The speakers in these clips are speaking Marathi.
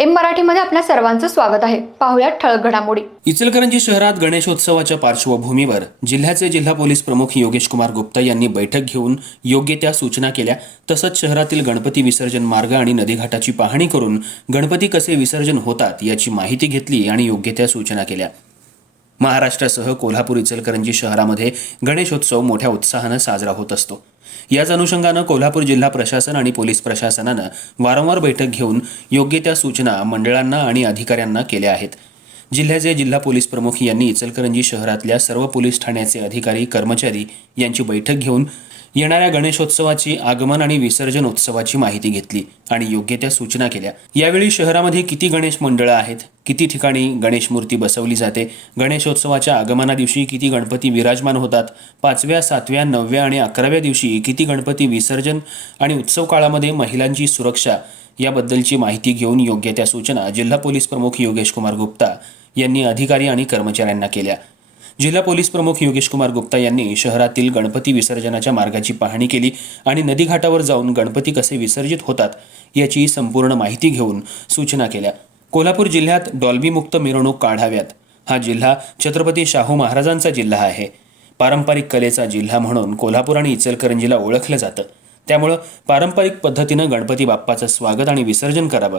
एम मराठीमध्ये आपल्या सर्वांचं स्वागत आहे. पाहुयात ठळक घडामोडी. इचलकरंजी शहरात गणेशोत्सवाच्या पार्श्वभूमीवर जिल्ह्याचे जिल्हा पोलीस प्रमुख योगेश कुमार गुप्ता यांनी बैठक घेऊन योग्य त्या सूचना केल्या. तसंच शहरातील गणपती विसर्जन मार्ग आणि नदीघाटाची पाहणी करून गणपती कसे विसर्जन होतात याची माहिती घेतली आणि योग्य त्या सूचना केल्या. महाराष्ट्रासह कोल्हापूर इचलकरंजी शहरामध्ये गणेशोत्सव मोठ्या उत्साहानं साजरा होत असतो. याच अनुषंगानं कोल्हापूर जिल्हा प्रशासन आणि पोलीस प्रशासनानं वारंवार बैठक घेऊन योग्य त्या सूचना मंडळांना आणि अधिकाऱ्यांना केल्या आहेत. जिल्ह्याचे जिल्हा पोलीस प्रमुख यांनी इचलकरंजी शहरातल्या सर्व पोलीस ठाण्याचे अधिकारी कर्मचारी यांची बैठक घेऊन येणाऱ्या गणेशोत्सवाची आगमन आणि विसर्जन उत्सवाची माहिती घेतली आणि योग्य त्या सूचना केल्या. यावेळी शहरामध्ये किती गणेश मंडळं आहेत? किती ठिकाणी गणेश मूर्ती बसवली जाते? गणेशोत्सवाच्या आगमना दिवशी किती गणपती विराजमान होतात? पाचव्या सातव्या नवव्या आणि अकराव्या दिवशी किती गणपती विसर्जन आणि उत्सव काळामध्ये महिलांची सुरक्षा याबद्दलची माहिती घेऊन योग्य त्या सूचना जिल्हा पोलीस प्रमुख योगेश कुमार गुप्ता यांनी अधिकारी आणि कर्मचाऱ्यांना केल्या. जिल्हा पोलीस प्रमुख योगेश कुमार गुप्ता यांनी शहरातील गणपती विसर्जनाच्या मार्गाची पाहणी केली आणि नदीघाटावर जाऊन गणपती कसे विसर्जित होतात याची संपूर्ण माहिती घेऊन सूचना केल्या. कोल्हापूर जिल्ह्यात डॉल्बीमुक्त मिरवणूक काढाव्यात. हा जिल्हा छत्रपती शाहू महाराजांचा जिल्हा आहे. पारंपरिक कलेचा जिल्हा म्हणून कोल्हापूर आणि इचलकरंजीला ओळखलं जातं. त्यामुळं पारंपरिक पद्धतीनं गणपती बाप्पाचं स्वागत आणि विसर्जन करावं.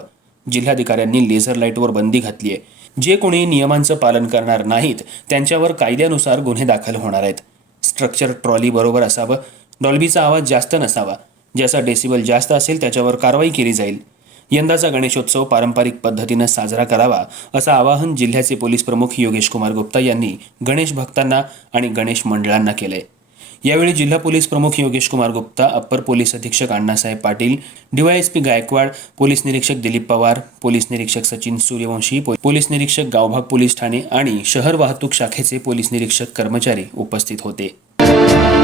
जिल्हाधिकाऱ्यांनी लेझर लाईटवर बंदी घातली आहे जे कोणी नियमांचं पालन करणार नाहीत त्यांच्यावर कायद्यानुसार गुन्हे दाखल होणार आहेत. स्ट्रक्चर ट्रॉली बरोबर असावं डॉल्बीचा आवाज जास्त नसावा ज्याचा डेसिबल जास्त असेल त्याच्यावर कारवाई केली जाईल. यंदाचा गणेशोत्सव पारंपरिक पद्धतीनं साजरा करावा असं आवाहन जिल्ह्याचे पोलीस प्रमुख योगेश कुमार गुप्ता यांनी गणेश भक्तांना आणि गणेश मंडळांना केलं आहे यावेळी जिल्हा पोलीस प्रमुख योगेश कुमार गुप्ता अप्पर पोलीस अधीक्षक अण्णासाहेब पाटील डीवायएसपी गायकवाड पोलीस निरीक्षक दिलीप पवार पोलीस निरीक्षक सचिन सूर्यवंशी पोलीस निरीक्षक गावभाग पोलीस ठाणे आणि शहर वाहतूक शाखेचे पोलीस निरीक्षक कर्मचारी उपस्थित होते.